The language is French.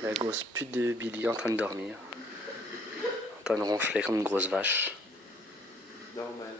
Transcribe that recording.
La grosse pute de Billy en train de dormir. En train de ronfler comme une grosse vache. Normal.